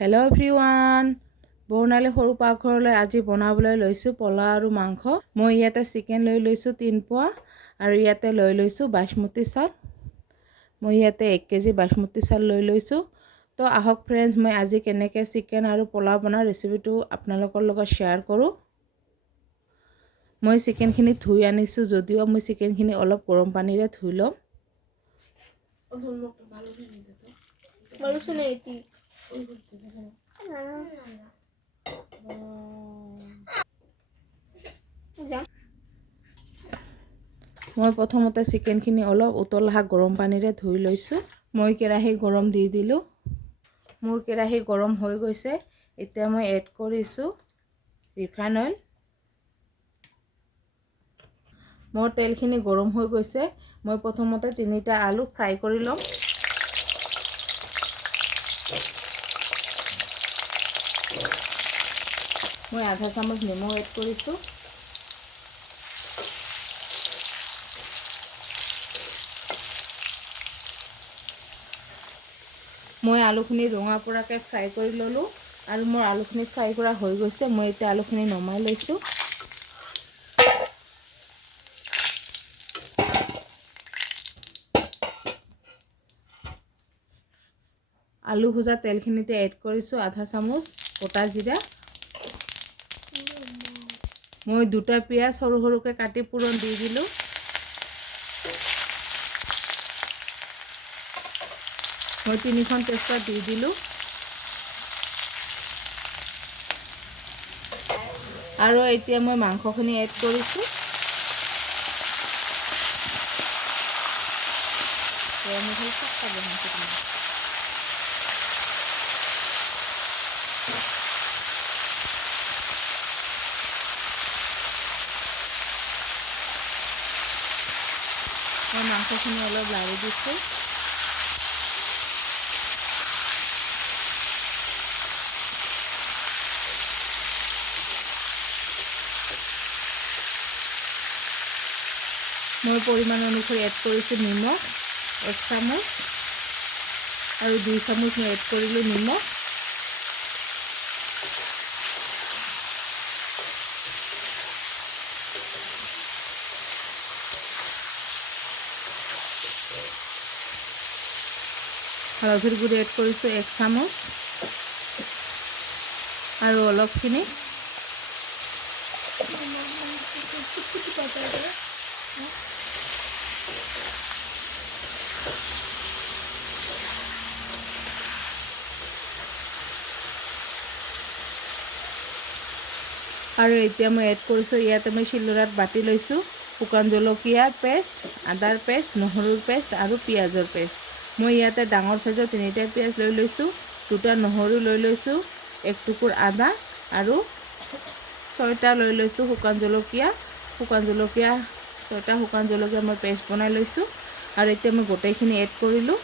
Hello' everyone, বৰ্ণালী সৰু পাকঘৰলৈ আজি বনাবলৈ লৈছোঁ পোলাও আৰু মাংস। মই ইয়াতে চিকেন লৈ লৈছোঁ 3 পোৱা আৰু ইয়াতে লৈ লৈছোঁ বাসমতি চাউল। মই ইয়াতে 1 কেজি বাসমতি চাউল লৈ লৈছোঁ। তো আহক ফ্ৰেণ্ডছ, মই আজি কেনেকৈ চিকেন আৰু পোলাও বনাওঁ ৰেচিপিটো আপোনালোকৰ লগত শ্বেয়াৰ কৰোঁ। মই চিকেনখিনি ধুই আনিছোঁ, যদিও মই চিকেনখিনি অলপ গৰম পানীৰে ধুই ল'ম। মই প্ৰথমতে চিকেনখিনি অলপ উতলা গৰম পানীৰে ধুই লৈছোঁ। মই কেৰাহী গৰম দি দিলোঁ। মোৰ কেৰাহী গৰম হৈ গৈছে। এতিয়া মই এড কৰিছোঁ ৰিফাইন অইল। মোৰ তেলখিনি গৰম হৈ গৈছে। মই প্ৰথমতে 3টা আলু ফ্ৰাই কৰি ল'ম। মই আধা চামুচ নিমখ এড কৰিছোঁ। মই আলুখিনি ৰঙা পৰাকৈ ফ্ৰাই কৰি ল'লোঁ আৰু মোৰ আলুখিনি ফ্ৰাই কৰা হৈ গৈছে। মই এতিয়া আলুখিনি নমাই লৈছোঁ। আলু ভজা তেলখিনিতে এড কৰিছোঁ আধা চামুচ গোটা জিৰা। মই 2টা পিঁয়াজ সৰু সৰুকৈ কাটি পূৰণ দি দিলোঁ। মই 3খন তেজপাত দি দিলোঁ আৰু এতিয়া মই মাংসখিনি এড কৰিছোঁ। মই মাংসখিনি অলপ লাৰি দিছোঁ। মই পৰিমাণ অনুসৰি এড কৰিছোঁ নিমখ 1 চামুচ আৰু 2 চামুচ মই এড কৰিলোঁ নিমখ। হালধিৰ গুড়ি এড কৰিছোঁ 1 চামুচ আৰু অলপখিনি। আৰু এতিয়া মই এড কৰিছোঁ, ইয়াতে মই শিলনোড়াত বাটি লৈছোঁ শুকান জলকীয়াৰ পেষ্ট, আদাৰ পেষ্ট, নহৰুৰ পেষ্ট আৰু পিঁয়াজৰ পেষ্ট। মই ইয়াতে ডাঙৰ চাইজৰ 3টা পিঁয়াজ লৈ লৈছোঁ, 2টা নহৰু লৈ লৈছোঁ, 1 টুকুৰ আদা আৰু 6টা লৈ লৈছোঁ শুকান জলকীয়া। 6টা শুকান জলকীয়া মই পেষ্ট বনাই লৈছোঁ আৰু এতিয়া মই গোটেইখিনি এড কৰিলোঁ।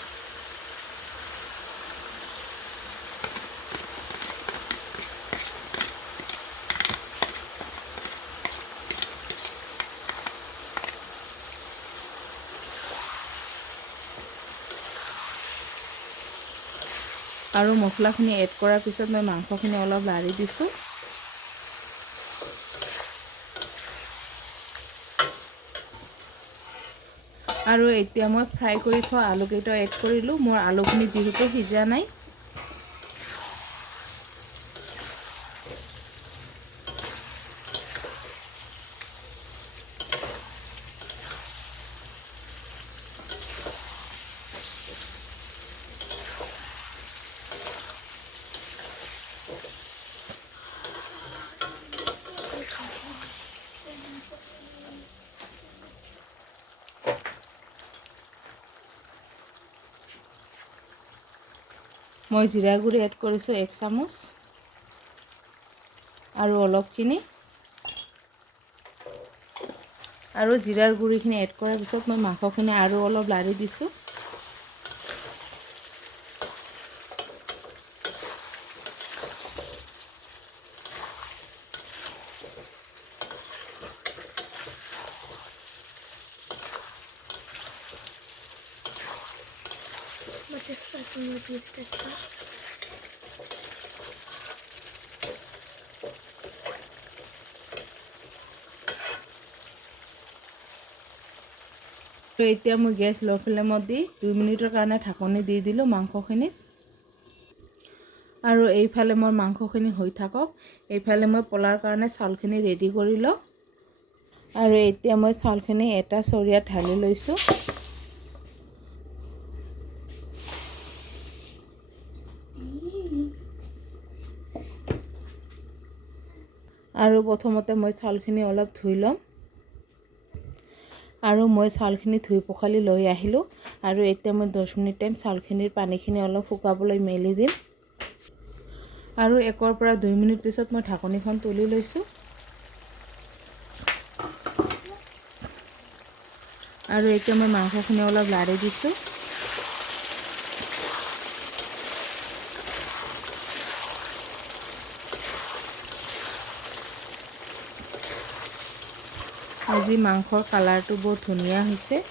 আৰু মছলাখিনি এড কৰাৰ পিছত মই মাংসখিনি অলপ লাৰি দিছোঁ। আৰু এতিয়া মই ফ্ৰাই কৰি থোৱা আলুকেইটা এড কৰিলোঁ। মোৰ আলুখিনি যিহেতু সিজা নাই। মই জিৰা গুড়ি এড কৰিছোঁ 1 চামুচ আৰু অলপখিনি। আৰু জিৰাৰ গুড়িখিনি এড কৰাৰ পিছত মই মাংসখিনি আৰু অলপ লাৰি দিছোঁ। এতিয়া মই গেছ ল' ফ্লেমত দি 2 মিনিটৰ কাৰণে ঢাকনি দি দিলোঁ মাংসখিনিত। আৰু এইফালে মোৰ মাংসখিনি হৈ থাকক, এইফালে মই পোলাওৰ কাৰণে চাউলখিনি ৰেডি কৰি লওঁ। আৰু এতিয়া মই চাউলখিনি এটা চৰিয়াত ঢালি লৈছোঁ। আৰু প্ৰথমতে মই চাউলখিনি অলপ ধুই ল'ম। আৰু মই চাউলখিনি ধুই পখালি লৈ আহিলোঁ। আৰু এতিয়া মই 10 মিনিট টাইম চাউলখিনিৰ পানীখিনি অলপ শুকাবলৈ মেলি দিম। আৰু 1 পৰা 2 মিনিট পিছত মই ঢাকনিখন তুলি লৈছোঁ। আৰু এতিয়া মই মাংসখিনি অলপ লাৰি দিছোঁ। আজি মাংসৰ কালাৰটো বহুত ধুনীয়া হৈছে।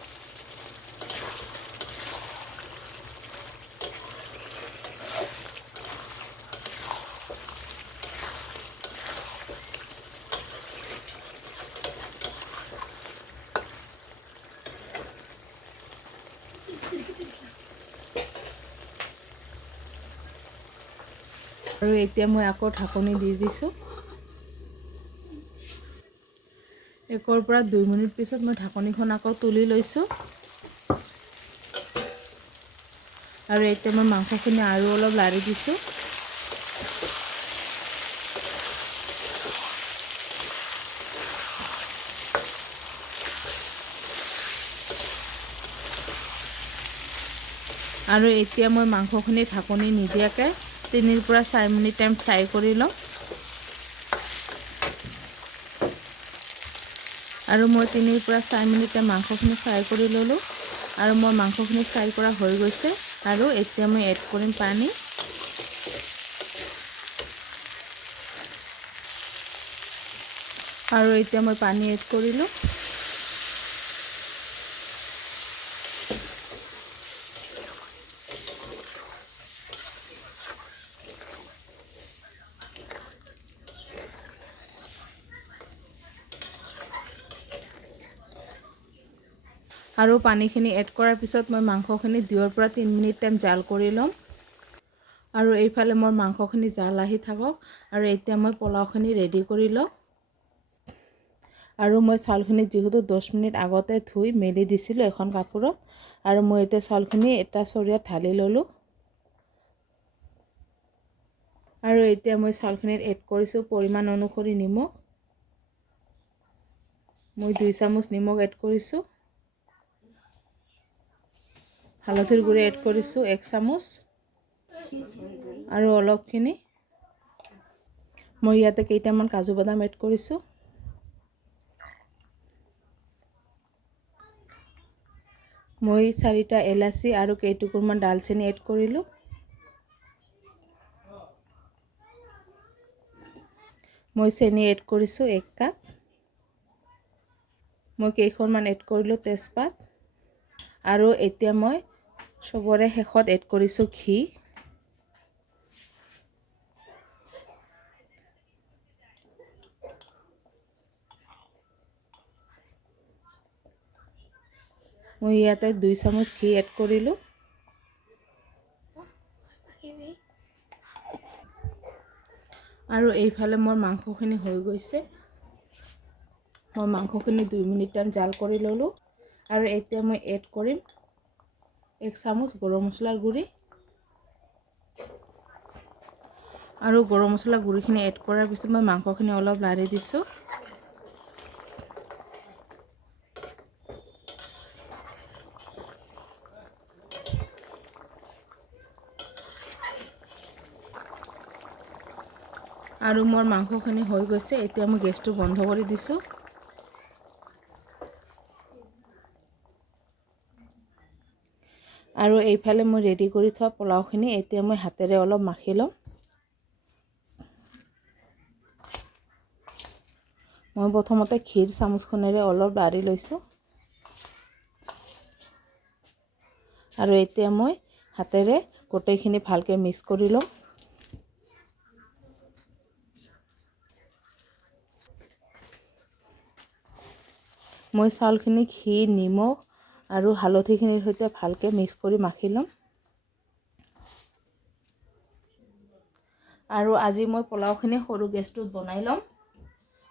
আৰু এতিয়া মই আকৌ ঢাকনি দি দিছোঁ। 1 পৰা 2 মিনিট পিছত মই ঢাকনিখন আকৌ তুলি লৈছোঁ। আৰু এতিয়া মই মাংসখিনি আৰু অলপ লাৰি দিছোঁ। আৰু এতিয়া মই মাংসখিনি ঢাকনি নিদিয়াকৈ 3 পৰা 4 মিনিট টাইম ফ্ৰাই কৰি লওঁ। আৰু মই 3 পৰা 4 মিনিট টাইম মাংসখিনি ফ্ৰাই কৰি ল'লোঁ। আৰু মই মাংসখিনি ফ্ৰাই কৰা হৈ গৈছে। আৰু এতিয়া মই এড কৰিম পানী। আৰু এতিয়া মই পানী এড কৰিলোঁ। আৰু পানীখিনি এড কৰাৰ পিছত মই মাংসখিনি 2 পৰা 3 মিনিট টাইম জাল কৰি ল'ম। আৰু এইফালে মোৰ মাংসখিনি জাল আহি থাকক। আৰু এতিয়া মই পোলাওখিনি ৰেডি কৰি লওঁ। আৰু মই চাউলখিনি যিহেতু 10 মিনিট আগতে ধুই মেলি দিছিলোঁ এখন কাপোৰত। আৰু মই এতিয়া চাউলখিনি এটা চৰিয়াত ঢালি ল'লোঁ। আৰু এতিয়া মই চাউলখিনিত এড কৰিছোঁ পৰিমাণ অনুসৰি নিমখ। মই 2 চামুচ নিমখ এড কৰিছোঁ। হালধিৰ গুড়ি এড কৰিছোঁ 1 চামুচ। আৰু অলপখিনি মই ইয়াতে কেইটামান কাজু বাদাম এড কৰিছোঁ। মই 4টা এলাচি আৰু কেইটুকুৰমান ডালচেনি এড কৰিলোঁ। মই চেনি এড কৰিছোঁ 1 কাপ। মই কেইখনমান এড কৰিলোঁ তেজপাত। আৰু এতিয়া মই চবৰে শেষত এড কৰিছোঁ ঘি। মই ইয়াতে 2 চামুচ ঘি এড কৰিলোঁ। আৰু এইফালে মোৰ মাংসখিনি হৈ গৈছে। মই মাংসখিনি 2 মিনিট টাইম জাল কৰি ল'লোঁ। আৰু এতিয়া মই এড কৰিম 1 চামুচ গৰম মছলাৰ গুড়ি। আৰু গৰম মছলা গুড়িখিনি এড কৰাৰ পিছত মই মাংসখিনি অলপ লাৰি দিছোঁ। আৰু মোৰ মাংসখিনি হৈ গৈছে। এতিয়া মই গেছটো বন্ধ কৰি দিছোঁ। আৰু এইফালে মই ৰেডি কৰি থোৱা পোলাওখিনি এতিয়া মই হাতেৰে অলপ মাখি ল'ম। মই প্ৰথমতে ঘিৰ চামুচখনেৰে অলপ লাৰি লৈছোঁ। আৰু এতিয়া মই হাতেৰে গোটেইখিনি ভালকৈ মিক্স কৰি ল'ম। মই চাউলখিনি ঘি, নিমখ আৰু হালধিখিনিৰ সৈতে ভালকৈ মিক্স কৰি মাখি ল'ম। আৰু আজি মই পোলাওখিনি সৰু গেছটোত বনাই ল'ম।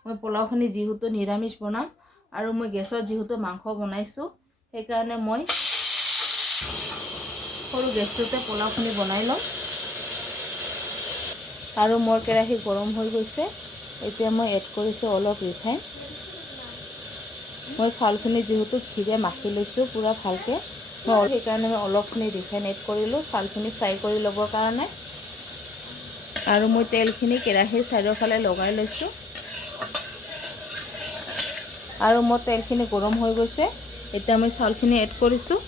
মই পোলাওখিনি যিহেতু নিৰামিষ বনাম আৰু মই গেছত যিহেতু মাংস বনাইছোঁ, সেইকাৰণে মই সৰু গেছটোতে পোলাওখিনি বনাই ল'ম। আৰু মোৰ কেৰাহী গৰম হৈ গৈছে। এতিয়া মই এড কৰিছোঁ অলপ ৰিফাইন। মই চাউলখিনি যিহেতু ঘিৰে মাখি লৈছোঁ পূৰা ভালকৈ, সেইকাৰণে মই অলপখিনি ৰিফাইন এড কৰিলোঁ চাউলখিনি ফ্ৰাই কৰি ল'বৰ কাৰণে। আৰু মই তেলখিনি কেৰাহীৰ চাৰিওফালে লগাই লৈছোঁ। আৰু মোৰ তেলখিনি গৰম হৈ গৈছে। এতিয়া মই চাউলখিনি এড কৰিছোঁ।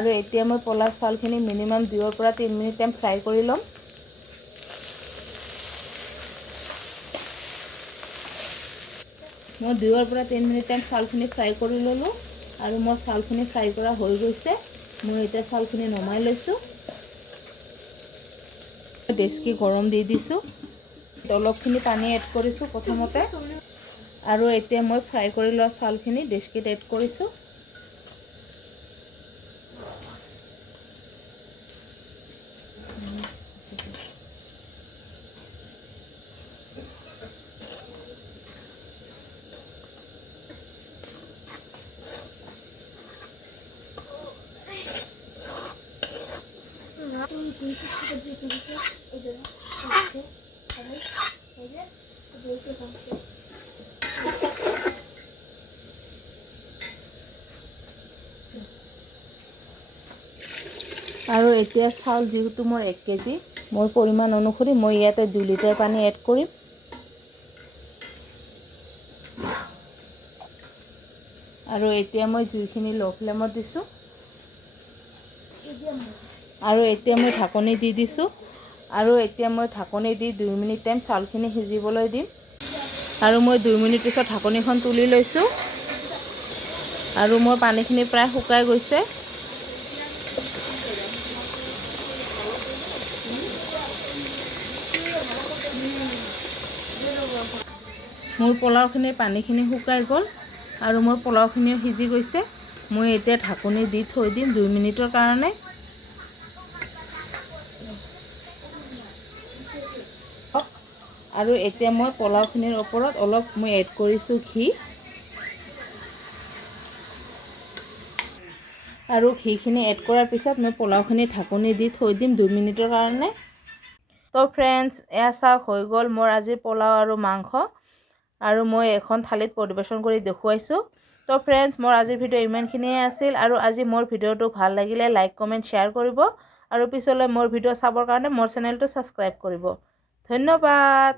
আৰু এতিয়া মই পোলাও চাউলখিনি মিনিমাম 2 পৰা 3 মিনিট টাইম ফ্ৰাই কৰি ল'ম। মই 2 পৰা 3 মিনিট টাইম চাউলখিনি ফ্ৰাই কৰি ল'লোঁ। আৰু মোৰ চাউলখিনি ফ্ৰাই কৰা হৈ গৈছে। মই এতিয়া চাউলখিনি নমাই লৈছোঁ। ডেচকি গৰম দি দিছোঁ। অলপখিনি পানী এড কৰিছোঁ প্ৰথমতে। আৰু এতিয়া মই ফ্ৰাই কৰি লোৱা চাউলখিনি ডেচকিত এড কৰিছোঁ। আৰু এতিয়া চাউল যিহেতু মোৰ 1 কেজি, মোৰ পৰিমাণ অনুসৰি মই ইয়াতে 2 লিটাৰ পানী এড কৰিম। আৰু এতিয়া মই জুইখিনি ল' ফ্লেমত দিছোঁ। আৰু এতিয়া মই ঢাকনি দি দিছোঁ। আৰু এতিয়া মই ঢাকনি দি 2 মিনিট টাইম চাউলখিনি সিজিবলৈ দিম। আৰু মই 2 মিনিট পিছত ঢাকনিখন তুলি লৈছোঁ। আৰু মোৰ পানীখিনি প্ৰায় শুকাই গৈছে। মোৰ পোলাওখিনিৰ পানীখিনি শুকাই গ'ল আৰু মোৰ পোলাওখিনিও সিজি গৈছে। মই এতিয়া ঢাকনি দি থৈ দিম 2 মিনিটৰ কাৰণে। আৰু এতিয়া মই পোলাওখিনিৰ ওপৰত অলপ মই এড কৰিছোঁ ঘি। আৰু ঘিখিনি এড কৰাৰ পিছত মই পোলাওখিনি ঢাকনি দি থৈ দিম 2 মিনিটৰ কাৰণে। তো ফ্ৰেণ্ডছ, এয়া চাওক হৈ গ'ল মোৰ আজি পোলাও আৰু মাংস। আৰু মই এখন থালিত পৰিৱেশন কৰি দেখুৱাইছোঁ। তো ফ্ৰেণ্ডছ, মোৰ আজিৰ ভিডিঅ' ইমানখিনিয়ে আছিল। আৰু আজি মোৰ ভিডিঅ'টো ভাল লাগিলে লাইক, কমেণ্ট, শ্বেয়াৰ কৰিব। আৰু পিছলৈ মোৰ ভিডিঅ' চাবৰ কাৰণে মোৰ চেনেলটো ছাবস্ক্ৰাইব কৰিব। ধন্যবাদ।